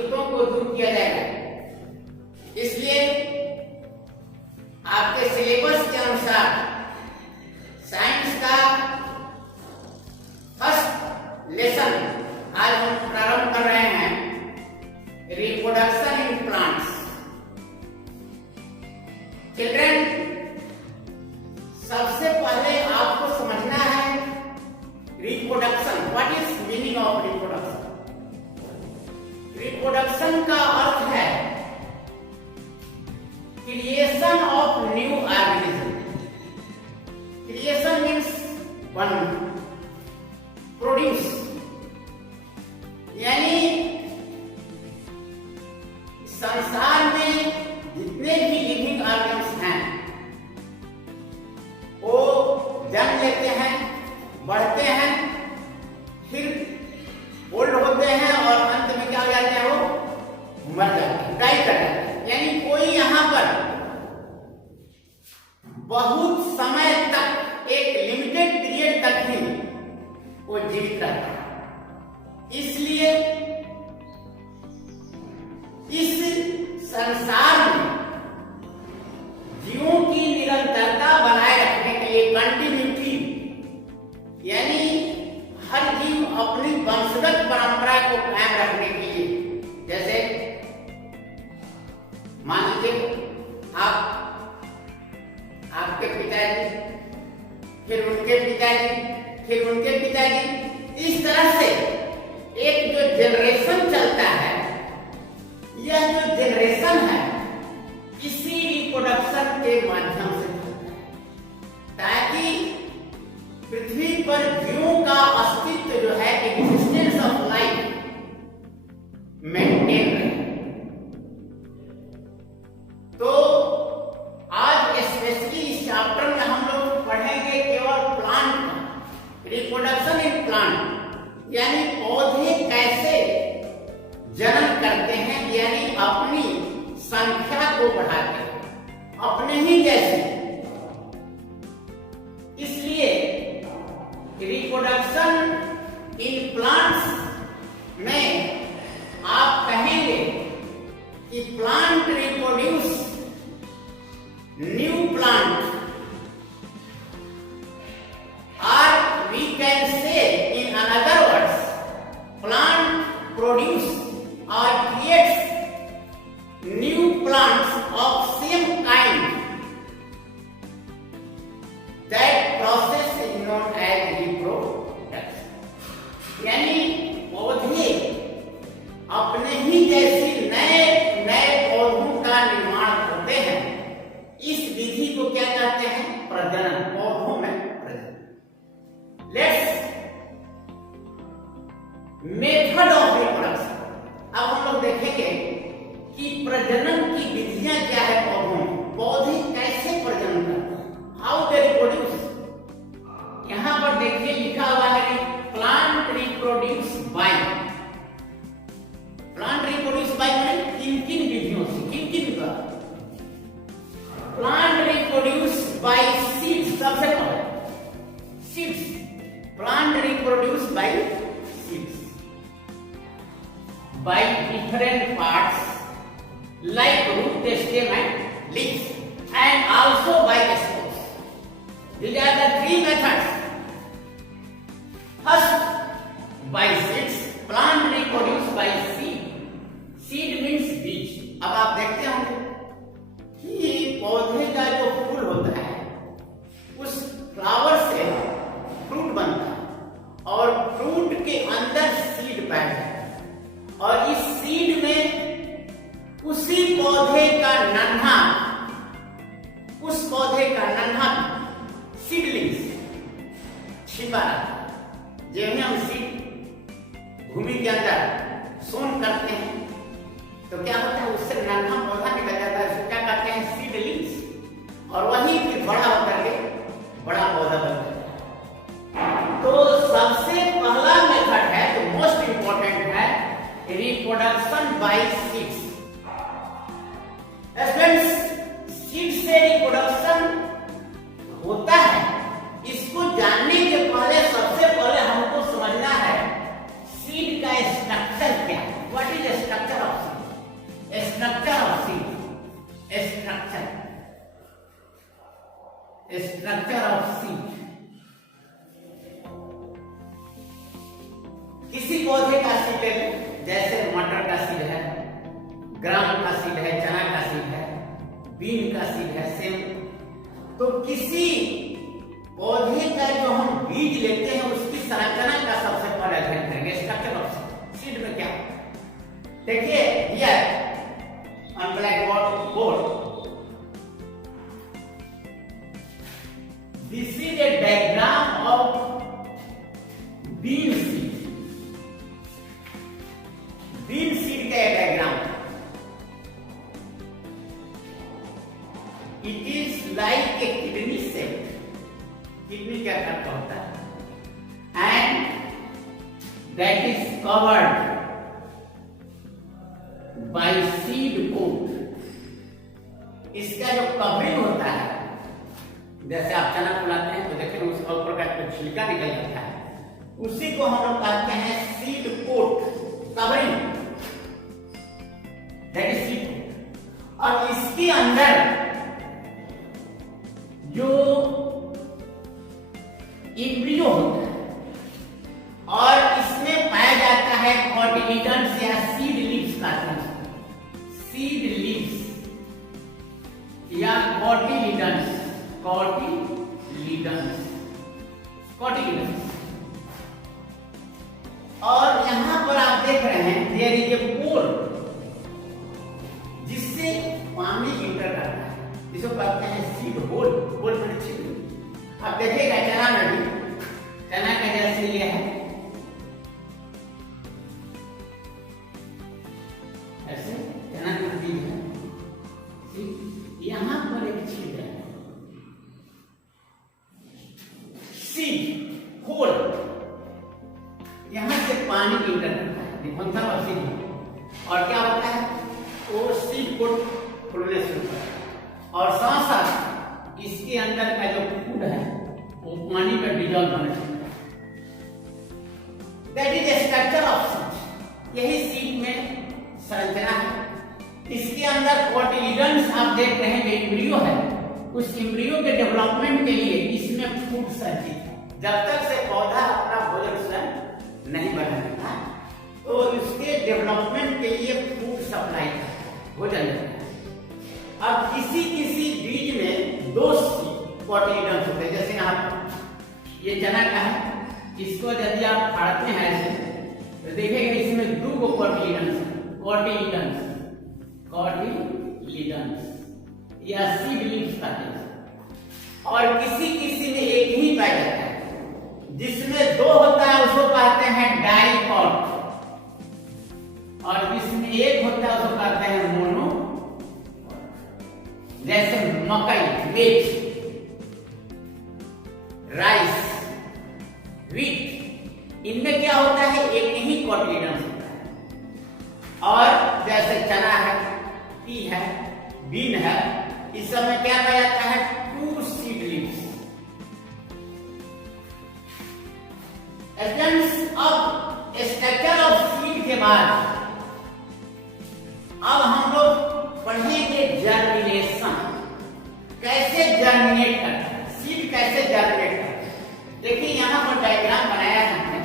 दिक्कतों को दूर किया जाएगा। इसलिए आपके सिलेबस के अनुसार साइंस का फर्स्ट लेसन आज हम प्रारंभ कर रहे हैं, रिप्रोडक्शन इन प्लांट्स। चिल्ड्रन, सबसे पहले आपको समझना है reproduction. What is meaning of reproduction? Reproduction का अर्थ है creation of new organism. Creation means one, produce, यानी संसार में जितने भी लिविंग ऑर्गेनिज्म हैं वो जन्म लेते हैं, बढ़ते हैं, फिर ओल्ड होते हैं और अंत में क्या हो जाते हैं, वो मर जाते हैं, डाई कर जाते हैं। यानी कोई यहाँ पर बहुत समय तक, एक लिमिटेड पीरियड तक ही वो जीवित रहता है। इसलिए इस संसार में जीवों की निरंतरता बनाए रखने के लिए, कंटिन्यूटी, यानी हर जीव अपनी वंशगत परंपरा को कायम रखने के लिए, जैसे मान लीजिए आपके पिताजी, फिर उनके पिताजी, फिर उनके पिताजी, इस तरह से एक जो जनरेशन चलता है, यह जो जनरेशन है इसी रिप्रोडक्शन के माध्यम से चलता है, ताकि पृथ्वी पर जीवों का अस्तित्व जो है, एग्जिस्टेंस ऑफ लाइफ मेंटेन रहे। तो आज स्पेशली इस चैप्टर में हम लोग पढ़ेंगे केवल प्लांट का, रिप्रोडक्शन इन प्लांट, यानी पौधे कैसे जन्म करते हैं, यानी अपनी संख्या को बढ़ाते हैं अपने ही जैसे। इसलिए रिप्रोडक्शन इन प्लांट्स में आप कहेंगे कि plant reproduce new plant, or we can say in another words, plant produce or creates new plants of same kind. That process is known as reproduction. यानी पौधे अपने ही जैसे नए नए पौधों का निर्माण करते हैं। इस विधि को क्या कहते हैं? प्रजनन, पौधों में प्रजनन। Let's method of reproduction. अब हम लोग देखेंगे कि प्रजनन की विधियां क्या है पौधों में, पौधे कैसे प्रजनन करते हैं, हाउ दे रिप्रोड्यूस। यहां पर देखिए लिखा हुआ है plant reproduce by. Plant reproduce by में किन किन विधियों से, किन किन का? प्लांट रिप्रोड्यूस बाय सीड्स, सबसे पहले seeds. Plant reproduce by seeds, by different parts like root, stem and leaves, and also by spores. These are the three methods. First, by seeds. Plant reproduce by seed. Seed means बीज। अब आप देखते होंगे कि पौधे का जो फूल होता है उस फ्लावर से फ्रूट बनता है और फ्रूट के अंदर सीड पैदा है, और इस सीड में उसी पौधे का नन्हा, उस पौधे का नन्हा सीडलिंग्स छिपा रहता है। जब हम सीड भूमि के अंदर सोन करते हैं तो क्या होता है, उससे नन्हा पौधा निकल जाता है, उसको क्या कहते हैं? सीडलिंग्स। और वही फिर बड़ा होकर के बड़ा पौधा बन जाता है। तो सबसे पहला मेथड है, तो मोस्ट इंपॉर्टेंट है, रिप्रोडक्शन बाय सीड्स। सीड से रिप्रोडक्शन होता है, इसको जानने के पहले सबसे पहले हमको समझना है सीड का स्ट्रक्चर क्या है। व्हाट इज स्ट्रक्चर ऑफ किसी पौधे का सीड ले लो, जैसे मटर का सीड है, ग्राम का सीड है, चना का सीड है, बीन का सीड है, सेम। तो किसी पौधे का जो हम बीज लेते हैं उसकी संरचना का सबसे पहले अध्ययन करेंगे, स्ट्रक्चर ऑफ सीड में क्या। देखिए here on black board, this is a diagram of bean seed. Bean seed का diagram, it is like a kidney shape. Kidney क्या करता होता है, and that is covered by seed coat. इसका जो कवरिंग होता है, जैसे आप चना फुलाते हैं तो देखिए उसका ऊपर का जो छिलका निकल जाता है, उसी को हम लोग कहते हैं seed coat, covering, that is seed coat. और इसके अंदर जो एम्ब्रियो होता है और इसमें पाया जाता है कॉटिलीडन्स या सीड लीव्स कहते हैं, सीड लीव्स या कॉटिलीडन्स, कॉटिलीडन्स, कॉटिलीडन्स। और यहां पर आप देख रहे हैं देयर इज ए पोर जिससे पानी इंटर करता है, जिसको कहते हैं सीड होल, होल में छिद्र। अब देखिएगा चना में भी, चना का जैसे ये है, ऐसे चना का बीज है, यहां पर एक छिद्र है, सीड होल, यहां से पानी इंटर करता है, निफंसा और सीड। और क्या होता है, वो सीड को खुलने शुरू करता है और साथ साथ इसके अंदर का जो फूड है वो पानी में डिजॉल्व होने लगता है। That is a structure of seed. यही सीड में संरचना है। इसके अंदर कॉटिलीडन्स आप देख रहे हैं, जो एम्ब्रियो है, उस एम्ब्रियो के डेवलपमेंट के लिए इसमें फूड संचित है। जब तक से पौधा अपना भोजन स्वयं नहीं बना लेता तो उसके डेवलपमेंट के लिए फूड सप्लाई भोजन है। अब किसी किसी बीज में दो कॉटिलीडन्स होते हैं, जैसे यहाँ ये चना का है, इसको यदि आप फाड़ते हैं ऐसे तो देखिएगा इसमें दो कॉटिलीडन्स, कॉटिलीडन्स, कॉटिलीडन्स या सीड लीव्स कहते हैं। और किसी किसी में एक ही पाया जाता है, जिसमें दो होता है उसको कहते हैं डाइकॉट, और जिसमें एक होता है उसको कहते हैं मोनो। जैसे मकई, वेट, राइस, व्हीट, इनमें क्या होता है, एक ही कॉटिलीडन्स होता है। और जैसे चना है, पी है, बीन है, इस सब में क्या पाया जाता है, टू सीड लीव्स। अब स्ट्रक्चर ऑफ सीड के बाद अब हम लोग पढ़ेंगे जर्मिनेशन, कैसे जर्मिनेट करता है सीड, कैसे जर्मिनेट करता है। देखिए यहां पर डायग्राम बनाया है हमने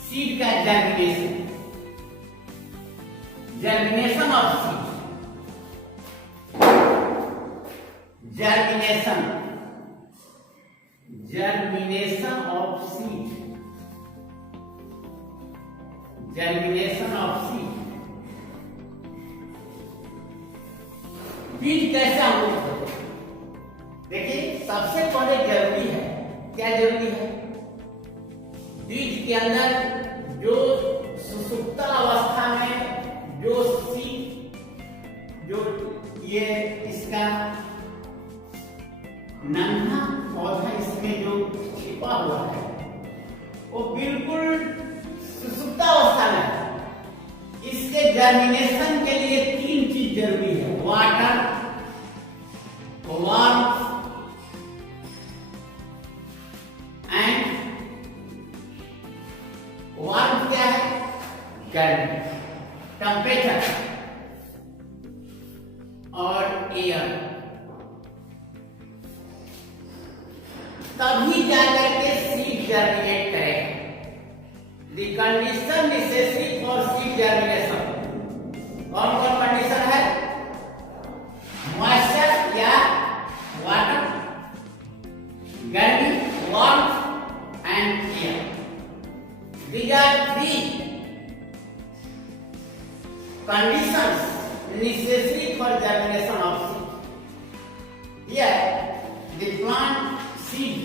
सीड का germination, germination of seed, germination, germination of seed, germination of seed. बीज कैसे अंकुरित होते हैं। देखिए सबसे पहले जरूरी है, क्या जरूरी है, बीज के अंदर जो सुसुप्त अवस्था में जो सीड, जो ये इसका नन्हा पौधा इसमें जो छिपा हुआ है वो बिल्कुल सुसुप्त अवस्था में है। इसके जर्मिनेशन के लिए तीन चीज जरूरी है, वाटर, वार्मथ एंड, वार्मथ क्या है, गर्मी, टेम्परेचर और एयर, तभी जाकर के सीड जर्मिनेट करेगा। The condition necessary for seed germination. कौन कौन कंडीशन है? मॉइस्चर या वाटर, गर्मी, warmth and air. These are three conditions necessary for germination of seed. Here, the plant seed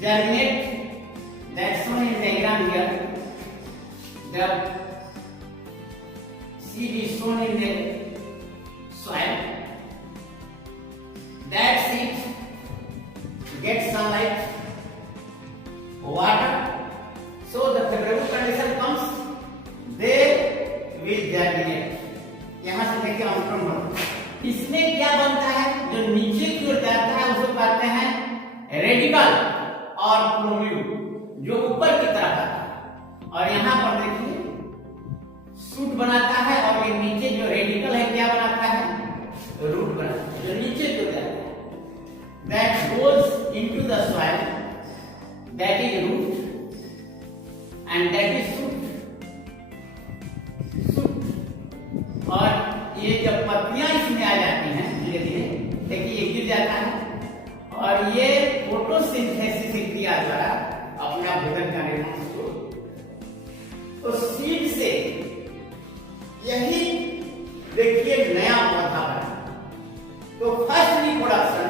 germinate. That's shown in diagram here. The seed is shown in the soil. That seed gets sunlight, water. So the favorable condition comes, they will germinate. यहाँ से देखिए outcome बनता है। इसमें क्या बनता है? जो नीचे की ओर जाता है उसको कहते हैं रेडिकल और प्लूम्यूल, जो ऊपर की तरफ आता है। और यहाँ पर देखिए शूट बनाता है और ये नीचे जो रेडिकल है क्या बनाता है? रूट बनाता है, जो नीचे की ओर जाता है। That goes into the soil, that is root. And that is shoot. और ये जब पत्तियां इसमें आ जाती हैं धीरे धीरे, देखिए ये गिर जाता है और ये फोटोसिंथेसिस क्रिया द्वारा अपना भोजन का निर्माण शुरू। तो सीड से यही देखिए नया पौधा बना। तो first reproduction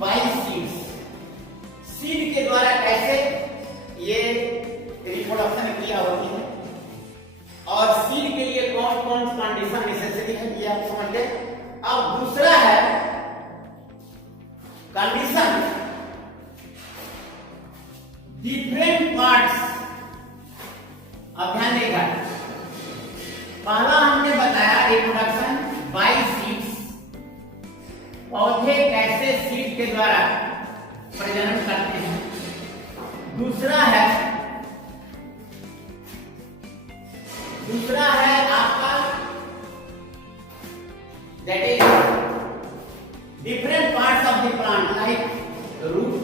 by seeds, seed के द्वारा कैसे ये रिप्रोडक्शन किया होती है और सीड के लिए कौन कौन कंडीशन नेसेसरी है ये आप समझ गए। अब दूसरा है कंडीशन डिफरेंट पार्ट्स। अब ध्यान देगा, पहला हमने बताया रिप्रोडक्शन बाय सीड्स, पौधे कैसे सीड के द्वारा प्रजनन करते हैं। दूसरा है आपका that is different parts of the plant like root.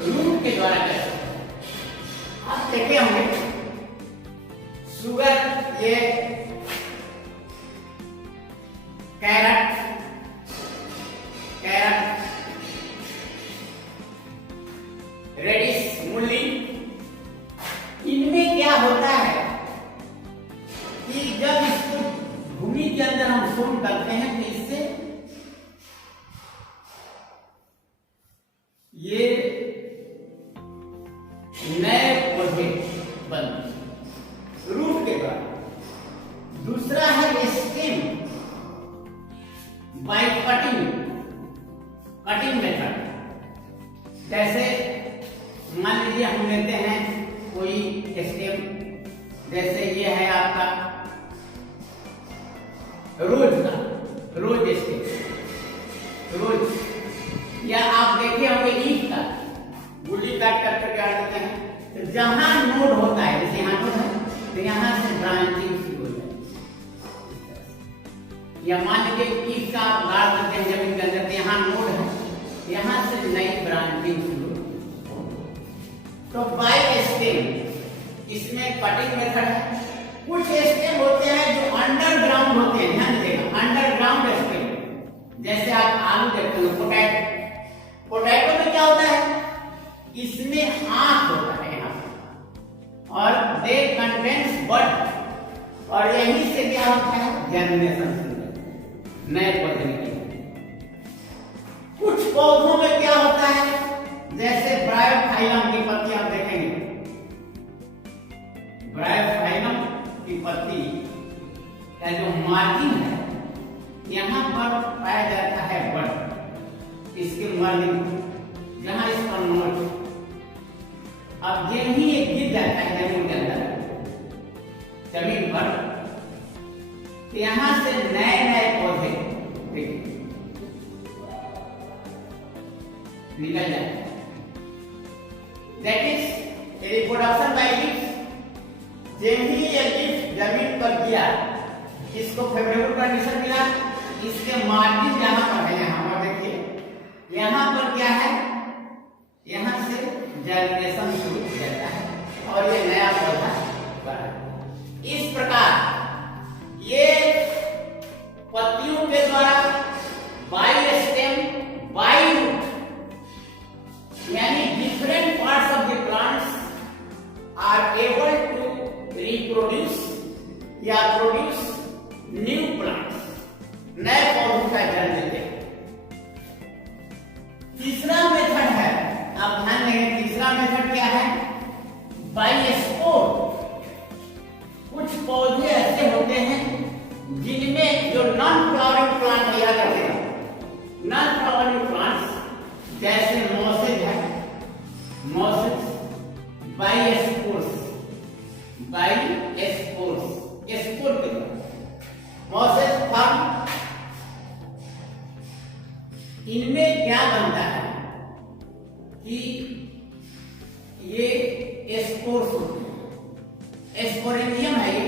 Root के द्वारा कैसे आप देखिए होंगे शुगर, ये कैरेट, रेडिश, मूली। इनमें क्या होता है कि जब इसको भूमि के अंदर हम सोन करते हैं तो इससे ये नए पौधे बनते हैं रूट के द्वारा। दूसरा है स्टेम बाय कटिंग मेथड। जैसे मान लीजिए हम लेते हैं कोई स्टेम, जैसे ये है आपका रोज स्टेम, या आप देखे होंगे ईख का गुल्ली काट करके डाल देते हैं। तो जहां नोड होता है, जैसे यहाँ नोड है तो यहाँ से ब्रांचिंग शुरू हो जाती है। या मान लीजिए ईख का आप गाड़ देते हैं जमीन के अंदर, यहाँ नोड है, यहाँ से नई ब्रांचिंग शुरू। तो बाय स्टेम इसमें कटिंग मेथड है। कुछ स्टेम होते हैं जो अंडरग्राउंड होते हैं, ध्यान दीजिएगा, अंडरग्राउंड स्टेम। जैसे आप आलू देखते हो, पोटैटो में क्या होता है, इसमें आंख होता है यहाँ और दे कंटेन्स बड, और यहीं से क्या होता है जर्मिनेशन नए पौधे निकलते। कुछ पौधों में क्या होता है, जैसे ब्रायोफाइलम की पत्ती आप देखेंगे, ब्रायोफाइलम की पत्ती का जो मार्जिन है यहाँ पर पाया जाता है बड, इसके मार्जिन जहां इस पर नोट। अब ये ही एक गिर जाता है जमीन के अंदर, जमीन पर, तो यहां से नए पौधे निकल जाते हैं। That is reproduction by leaves. जब ही ये लीफ जमीन पर गिरा, इसको फेवरेबल कंडीशन मिला, इसके मार्जिन जहां पर है, यहाँ पर देखिए, यहाँ पर क्या है, यहाँ से जर्मिनेशन शुरू हो जाता है और ये नया पौधा बना। इस प्रकार ये पत्तियों के द्वारा बाई स्टेम बाई रूट यानी different parts of the plants are able to reproduce या प्रोड्यूस न्यू प्लांट्स, नए पौधों का जन्म देते हैं। तीसरा मेथड है, आप ध्यान देंगे, तीसरा मेथड क्या है? By spore. कुछ पौधे ऐसे होते हैं जिनमें जो नॉन फ्लावरिंग प्लांट याद रखेगा, नॉन फ्लावरिंग प्लांट्स जैसे मॉसेज है, masses by spores, by spores, spore के मॉसेज फॉर्म। इनमें क्या बनता है कि ये स्पोर्स होते हैं, स्पोरेनियम है ये,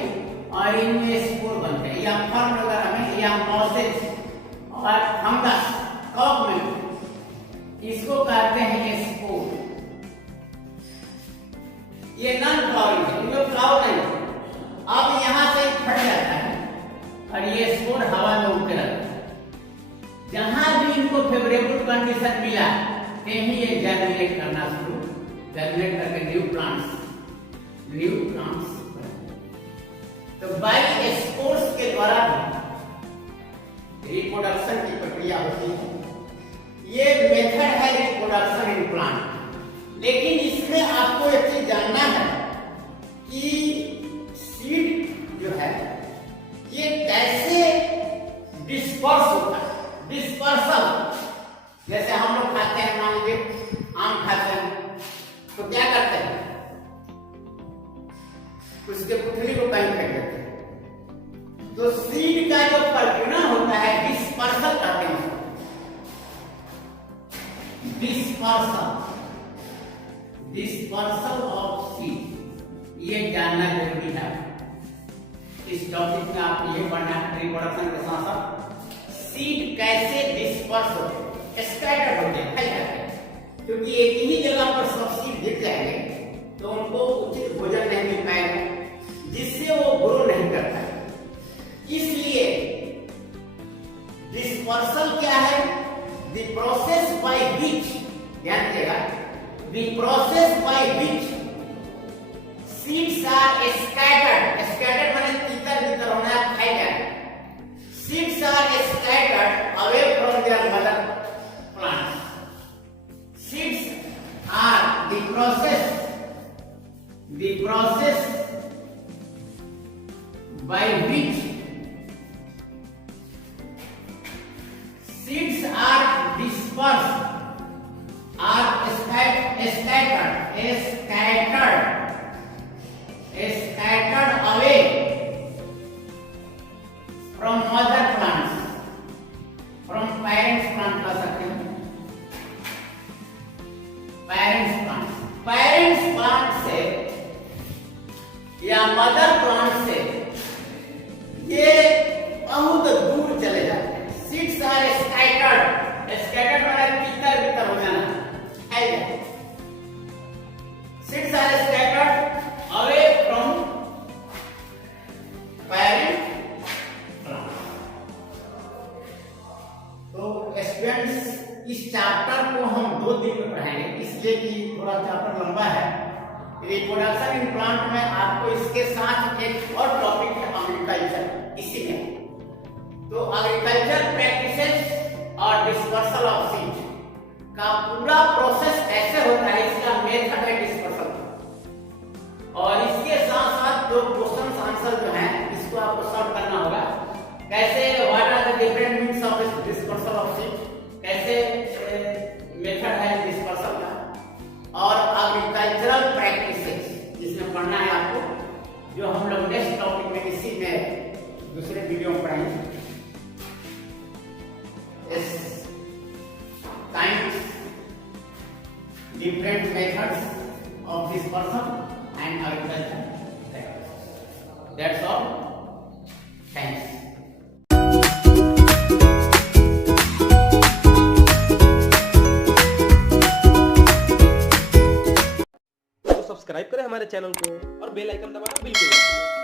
और इनमें स्पोर बनते हैं, या फर्न वगैरह में, या मॉसेज और फंगस कॉक में, इसको कहते हैं स्पोर। ये नॉन फ्लावरिंग है, इनमें फ्लावर नहीं है। अब यहां से फट जाता है और ये स्पोर हवा में उड़ते रहता है। जहां भी इनको फेवरेबल कंडीशन मिला कहीं ये जर्मिनेट करना शुरू, जर्मिनेट करके न्यू प्लांट्स तो बाई स्पोर्स के द्वारा रिप्रोडक्शन की प्रक्रिया होती है। ये मेथड है रिप्रोडक्शन इन प्लांट। लेकिन इसमें आपको एक चीज जानना है कि सीड जो है ये कैसे डिस्पर्स होता है, डिस्पर्सल। जैसे हम लोग खाते हैं, मान लीजिए आम खाते हैं तो क्या करते हैं, उसके पुतली को कहीं फेंक देते हैं। तो सीड का जो प्रकीर्णन होता है डिस्पर्सल कहते हैं, डिस्पर्सल ऑफ सीड। ये जानना जरूरी है। इस टॉपिक में आपको ये पढ़ना है रिप्रोडक्शन के साथ साथ सीड कैसे डिस्पर्स होते हैं, स्कैटर्ड होते हैं, फैल जाते हैं। क्योंकि एक ही जगह पर सब सीड गिर जाएंगे तो उनको उचित भोजन नहीं मिल पाएगा, जिससे वो ग्रो नहीं करता। इसलिए डिस्पर्सल क्या है? द प्रोसेस बाय विच, ध्यान रखिएगा, the process by which seeds are scattered, scattered माने तितर बितर होना, फैल जाए। Seeds are scattered away from their mother plants. Seeds are the process by which seeds are dispersed, are scattered away from mother plants, from parents plant कह सकते हैं, parents plant से या मदर प्लांट से ये बहुत दूर चले जाते हैं। सीड्स आर स्कैटर्ड, स्कैटर्ड माने तितर बितर हो जाना, है। Seeds are scattered away from parent plant. तो स्टूडेंट्स, इस चैप्टर को हम 2 दिन में पढ़ाएंगे, इसलिए कि थोड़ा चैप्टर लंबा है। रिप्रोडक्शन इन प्लांट में आपको इसके साथ एक और टॉपिक है एग्रीकल्चर, इसी में। तो एग्रीकल्चर प्रैक्टिसेस और डिस्पर्सल ऑफ सीड का पूरा प्रोसेस कैसे होता है, इसका मेथड है डिस्पर्सल। और इसके साथ साथ जो क्वेश्चन आंसर जो है इसको आपको सॉल्व करना होगा। कैसे, what are the different means of dispersal of seed, कैसे मेथड है डिस्पर्सल का, और एग्रीकल्चरल प्रैक्टिसेस जिसमें पढ़ना है आपको, जो हम लोग नेक्स्ट टॉपिक में इसी में दूसरे वीडियो में पढ़ेंगे। different methods of dispersal and agriculture. That's all. Thanks. Subscribe करें हमारे चैनल को और बेल आइकन दबाना बिल्कुल मत भूलें।